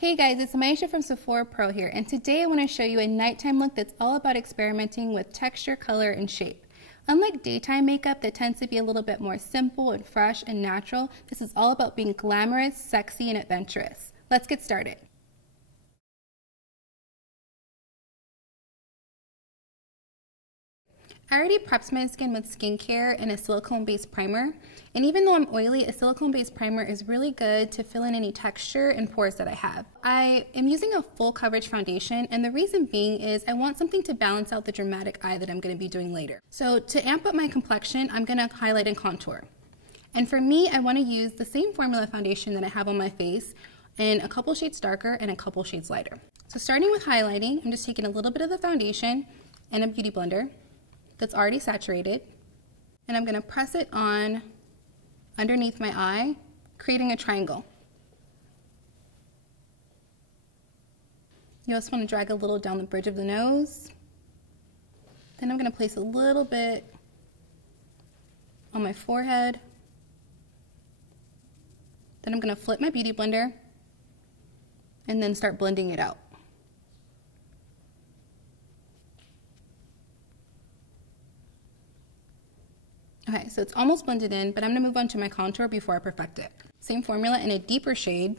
Hey guys, it's Maisha from Sephora Pro here, and today I want to show you a nighttime look that's all about experimenting with texture, color, and shape. Unlike daytime makeup that tends to be a little bit more simple and fresh and natural, this is all about being glamorous, sexy, and adventurous. Let's get started. I already prepped my skin with skincare and a silicone-based primer. And even though I'm oily, a silicone-based primer is really good to fill in any texture and pores that I have. I am using a full coverage foundation, and the reason being is I want something to balance out the dramatic eye that I'm going to be doing later. So to amp up my complexion, I'm going to highlight and contour. And for me, I want to use the same formula foundation that I have on my face in a couple shades darker and a couple shades lighter. So starting with highlighting, I'm just taking a little bit of the foundation and a beauty blender that's already saturated, and I'm gonna press it on underneath my eye, creating a triangle. You also want to drag a little down the bridge of the nose. Then I'm gonna place a little bit on my forehead. Then I'm gonna flip my beauty blender and then start blending it out. Okay, so it's almost blended in, but I'm gonna move on to my contour before I perfect it. Same formula in a deeper shade.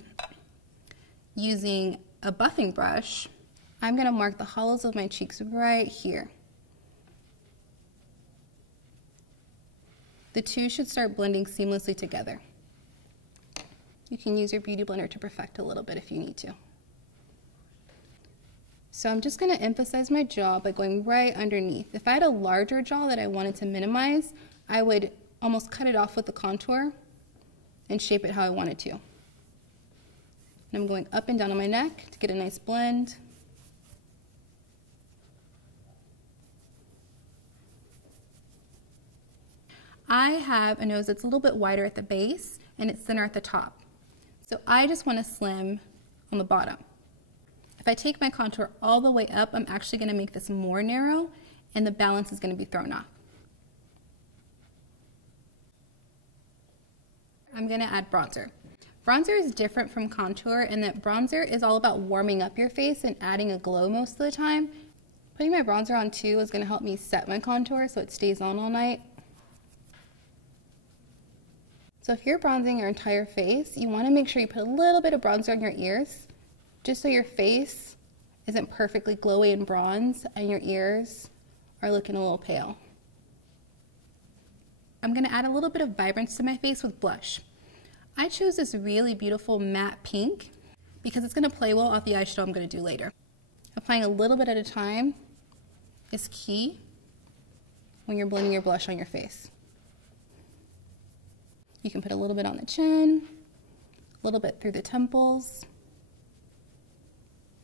Using a buffing brush, I'm gonna mark the hollows of my cheeks right here. The two should start blending seamlessly together. You can use your beauty blender to perfect a little bit if you need to. So I'm just gonna emphasize my jaw by going right underneath. If I had a larger jaw that I wanted to minimize, I would almost cut it off with the contour and shape it how I wanted to. And I'm going up and down on my neck to get a nice blend. I have a nose that's a little bit wider at the base and it's thinner at the top. So I just want to slim on the bottom. If I take my contour all the way up, I'm actually going to make this more narrow and the balance is going to be thrown off. I'm going to add bronzer. Bronzer is different from contour in that bronzer is all about warming up your face and adding a glow most of the time. Putting my bronzer on too is going to help me set my contour so it stays on all night. So if you're bronzing your entire face, you want to make sure you put a little bit of bronzer on your ears, just so your face isn't perfectly glowy and bronze and your ears are looking a little pale. I'm going to add a little bit of vibrance to my face with blush. I chose this really beautiful matte pink because it's going to play well off the eyeshadow I'm going to do later. Applying a little bit at a time is key when you're blending your blush on your face. You can put a little bit on the chin, a little bit through the temples,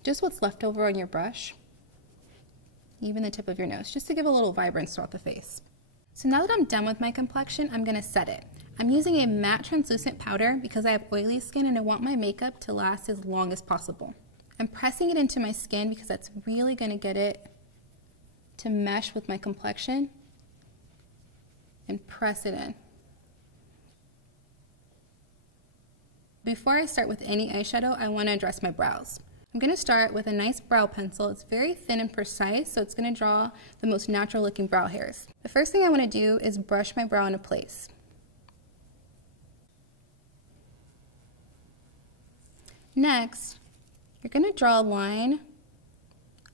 just what's left over on your brush, even the tip of your nose, just to give a little vibrance throughout the face. So now that I'm done with my complexion, I'm going to set it. I'm using a matte translucent powder because I have oily skin and I want my makeup to last as long as possible. I'm pressing it into my skin because that's really going to get it to mesh with my complexion and press it in. Before I start with any eyeshadow, I want to address my brows. I'm going to start with a nice brow pencil. It's very thin and precise, so it's going to draw the most natural looking brow hairs. The first thing I want to do is brush my brow into place. Next, you're going to draw a line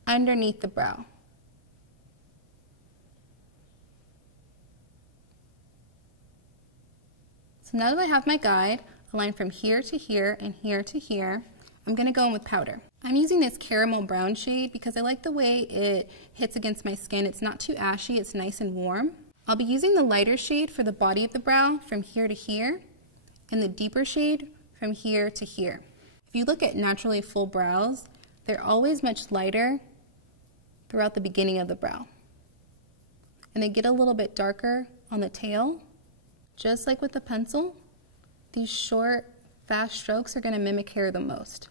underneath the brow. So now that I have my guide, a line from here to here and here to here, I'm going to go in with powder. I'm using this caramel brown shade because I like the way it hits against my skin. It's not too ashy, it's nice and warm. I'll be using the lighter shade for the body of the brow from here to here, and the deeper shade from here to here. If you look at naturally full brows, they're always much lighter throughout the beginning of the brow. And they get a little bit darker on the tail. Just like with the pencil, these short, fast strokes are going to mimic hair the most.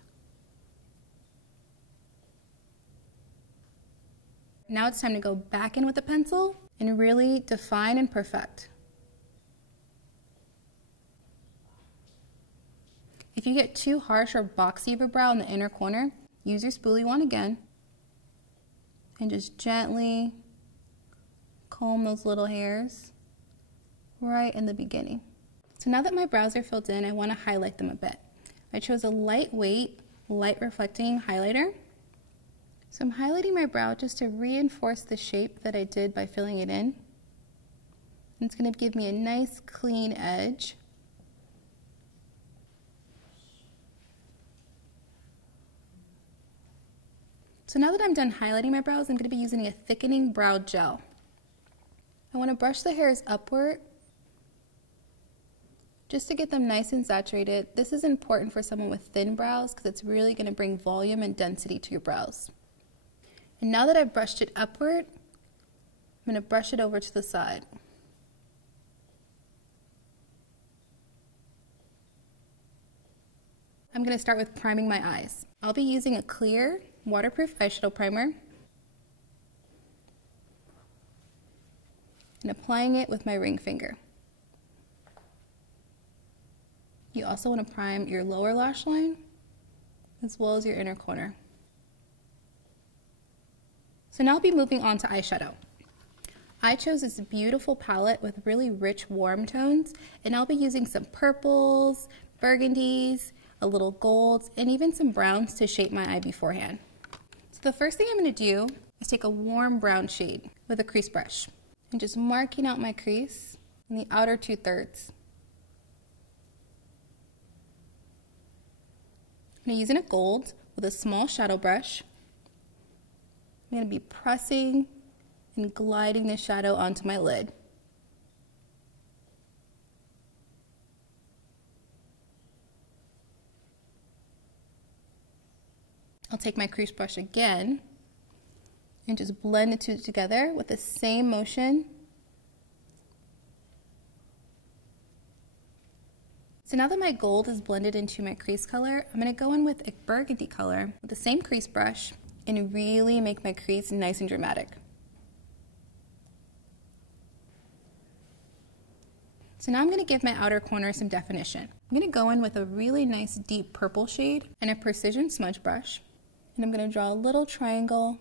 Now it's time to go back in with the pencil and really define and perfect. If you get too harsh or boxy of a brow in the inner corner, use your spoolie wand again and just gently comb those little hairs right in the beginning. So now that my brows are filled in, I want to highlight them a bit. I chose a lightweight, light reflecting highlighter. So I'm highlighting my brow just to reinforce the shape that I did by filling it in. And it's going to give me a nice clean edge. So now that I'm done highlighting my brows, I'm going to be using a thickening brow gel. I want to brush the hairs upward just to get them nice and saturated. This is important for someone with thin brows because it's really going to bring volume and density to your brows. And now that I've brushed it upward, I'm going to brush it over to the side. I'm going to start with priming my eyes. I'll be using a clear, waterproof eyeshadow primer and applying it with my ring finger. You also want to prime your lower lash line as well as your inner corner. So now I'll be moving on to eyeshadow. I chose this beautiful palette with really rich warm tones, and I'll be using some purples, burgundies, a little golds, and even some browns to shape my eye beforehand. So the first thing I'm going to do is take a warm brown shade with a crease brush and just marking out my crease in the outer 2/3. I'm using a gold with a small shadow brush. I'm going to be pressing and gliding the shadow onto my lid. I'll take my crease brush again and just blend the two together with the same motion. So now that my gold is blended into my crease color, I'm going to go in with a burgundy color with the same crease brush and really make my crease nice and dramatic. So now I'm going to give my outer corner some definition. I'm going to go in with a really nice deep purple shade and a precision smudge brush. And I'm going to draw a little triangle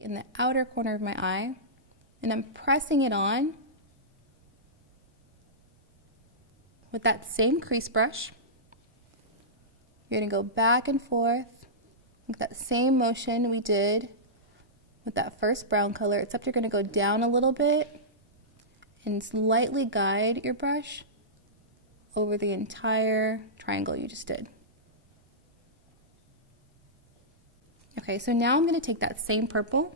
in the outer corner of my eye. And I'm pressing it on with that same crease brush. You're going to go back and forth with that same motion we did with that first brown color, except you're going to go down a little bit and slightly guide your brush over the entire triangle you just did. Okay, so now I'm going to take that same purple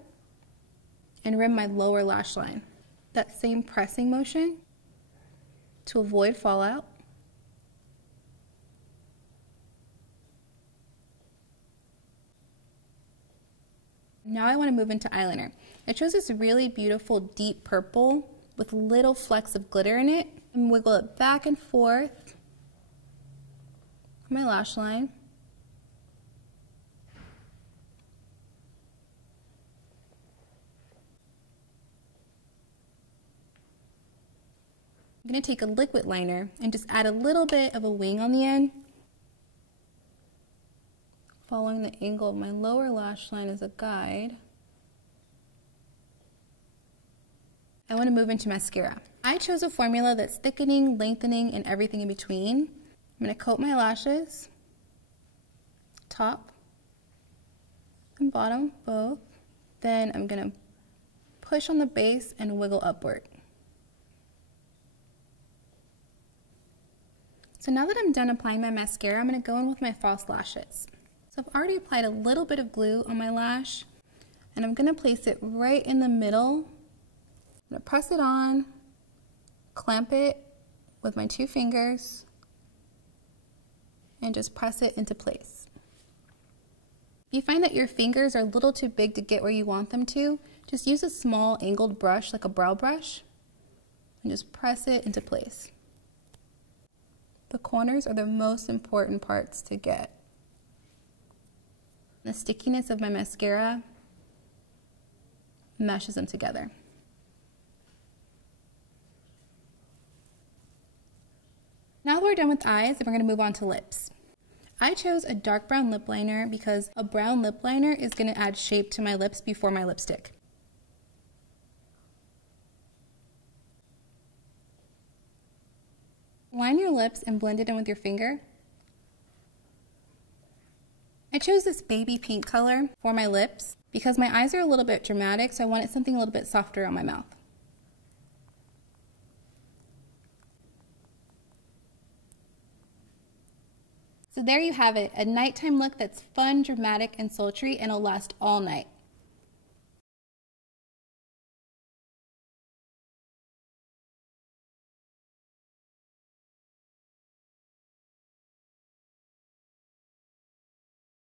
and rim my lower lash line. That same pressing motion to avoid fallout. Now I want to move into eyeliner. I chose this really beautiful deep purple with little flecks of glitter in it, and wiggle it back and forth on my lash line. I'm going to take a liquid liner and just add a little bit of a wing on the end, following the angle of my lower lash line as a guide. I want to move into mascara. I chose a formula that's thickening, lengthening, and everything in between. I'm going to coat my lashes, top and bottom both. Then I'm going to push on the base and wiggle upward. So now that I'm done applying my mascara, I'm going to go in with my false lashes. So I've already applied a little bit of glue on my lash, and I'm going to place it right in the middle. I'm going to press it on, clamp it with my 2 fingers, and just press it into place. If you find that your fingers are a little too big to get where you want them to, just use a small angled brush like a brow brush and just press it into place. The corners are the most important parts to get. The stickiness of my mascara meshes them together. Now we're done with eyes, and we're going to move on to lips. I chose a dark brown lip liner because a brown lip liner is going to add shape to my lips before my lipstick. Line your lips and blend it in with your finger. I chose this baby pink color for my lips because my eyes are a little bit dramatic, so I wanted something a little bit softer on my mouth. So there you have it, a nighttime look that's fun, dramatic, and sultry, and it'll last all night.